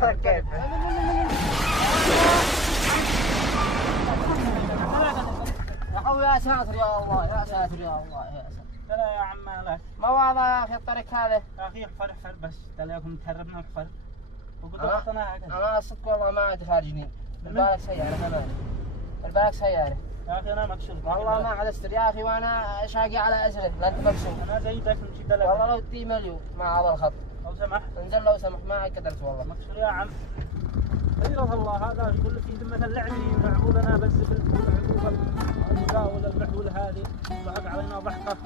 كيف؟ يا اخوي يا ساتر يا الله يا ساتر يا الله يا ساتر. لا يا عم مالك. ما واضح يا اخي الطريق هذا. يا اخي احفر احفر بس تلاقيكم تهربنا احفر. وقلت وقتنا هكذا. انا الصدق والله ما عاد خارجني. البالك سيارة كمان. البالك سيارة. يا اخي انا مكسور. والله ما عاد استر يا اخي وانا شاقي على ازرق لا انت مكسور. انا زي ذاك مشي دلع. والله لو تدي مليون مع هذا الخط. لو سمحت. انزل لو سمحت ما عاد قدرت والله. مكسور يا عم. خيرة الله هذا يقول لك انتم مثلا لعني يلعبوا لنا بس في العقوبة ولا المحول هذه ضحك علينا ضحكة.